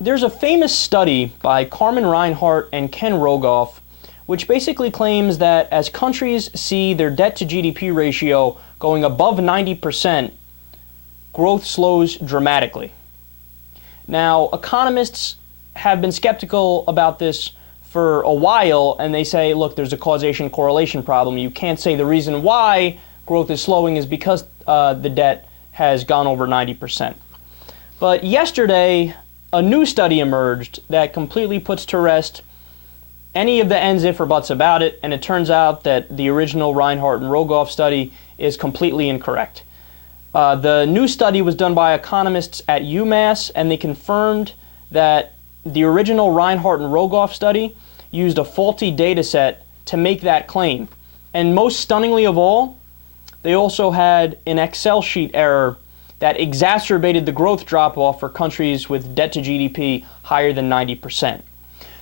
there's a famous study by Carmen Reinhart and Ken Rogoff, which basically claims that as countries see their debt to GDP ratio going above 90%, growth slows dramatically. Now, economists have been skeptical about this for a while, and they say, look, there's a causation-correlation problem. You can't say the reason why growth is slowing is because the debt has gone over 90%. But yesterday, a new study emerged that completely puts to rest any of the ands, if, or buts about it, and it turns out that the original Reinhart and Rogoff study is completely incorrect. The new study was done by economists at UMass, and they confirmed that the original Reinhart and Rogoff study used a faulty data set to make that claim. And most stunningly of all, they also had an Excel sheet error that exacerbated the growth drop-off for countries with debt to GDP higher than 90%.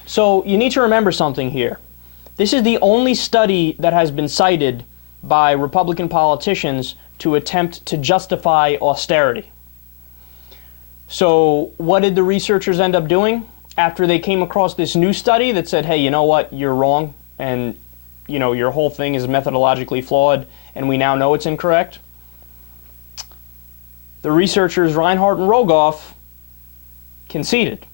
So you need to remember something here. This is the only study that has been cited by Republican politicians to attempt to justify austerity. So what did the researchers end up doing after they came across this new study that said, hey, you know what, you're wrong, and your whole thing is methodologically flawed, and we now know it's incorrect? The researchers Reinhart and Rogoff conceded.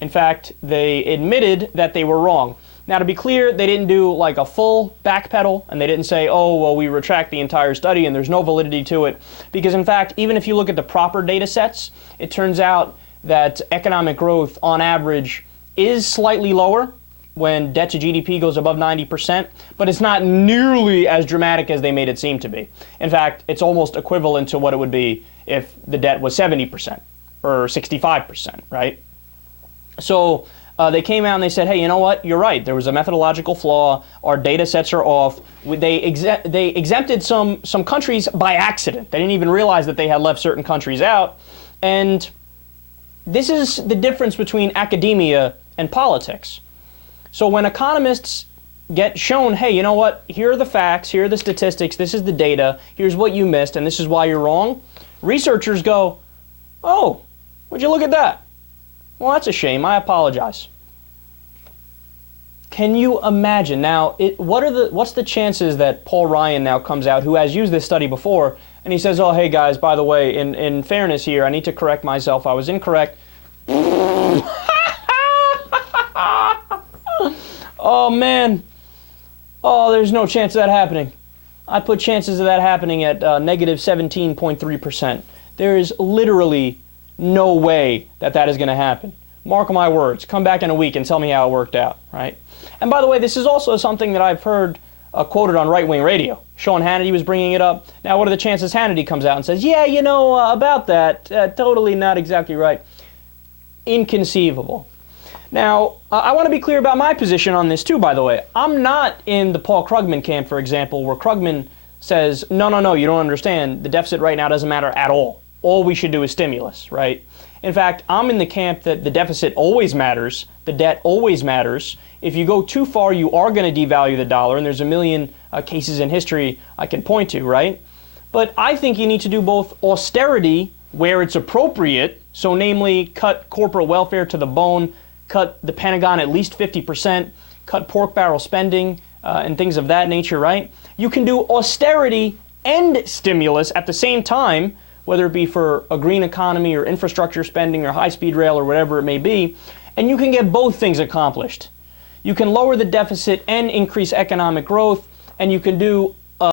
In fact, they admitted that they were wrong. Now, to be clear, they didn't do like a full backpedal, and they didn't say, oh, well, we retract the entire study and there's no validity to it. Because, in fact, even if you look at the proper data sets, it turns out that economic growth, on average, is slightly lower when debt to GDP goes above 90%, but it's not nearly as dramatic as they made it seem to be. In fact, it's almost equivalent to what it would be if the debt was 70% or 65%, right? So they came out and they said, hey, you know what? You're right. There was a methodological flaw. Our data sets are off. They exempted some countries by accident. They didn't even realize that they had left certain countries out. And this is the difference between academia and politics. So when economists get shown, hey, you know what? Here are the facts. Here are the statistics. This is the data. Here's what you missed, and this is why you're wrong. Researchers go, oh, would you look at that? Well, that's a shame. I apologize. Can you imagine? Now, what's the chances that Paul Ryan now comes out, who has used this study before, and he says, oh, hey, guys, by the way, in fairness here, I need to correct myself. I was incorrect. Oh, man. Oh, there's no chance of that happening. I put chances of that happening at negative 17.3%. There is literally no way that that is going to happen. Mark my words. Come back in a week and tell me how it worked out, right? And by the way, this is also something that I've heard quoted on right-wing radio. Sean Hannity was bringing it up. Now, what are the chances Hannity comes out and says, yeah, about that, totally not exactly right? Inconceivable. Now, I want to be clear about my position on this too, by the way. I'm not in the Paul Krugman camp, for example, where Krugman says, no, you don't understand. The deficit right now doesn't matter at all. All we should do is stimulus, right? In fact, I'm in the camp that the deficit always matters, the debt always matters. If you go too far, you are going to devalue the dollar, and there's a million cases in history I can point to, right? But I think you need to do both austerity where it's appropriate, so namely cut corporate welfare to the bone, cut the Pentagon at least 50%, cut pork barrel spending, and things of that nature, right? You can do austerity and stimulus at the same time, whether it be for a green economy or infrastructure spending or high-speed rail or whatever it may be, and you can get both things accomplished. You can lower the deficit and increase economic growth, and you can do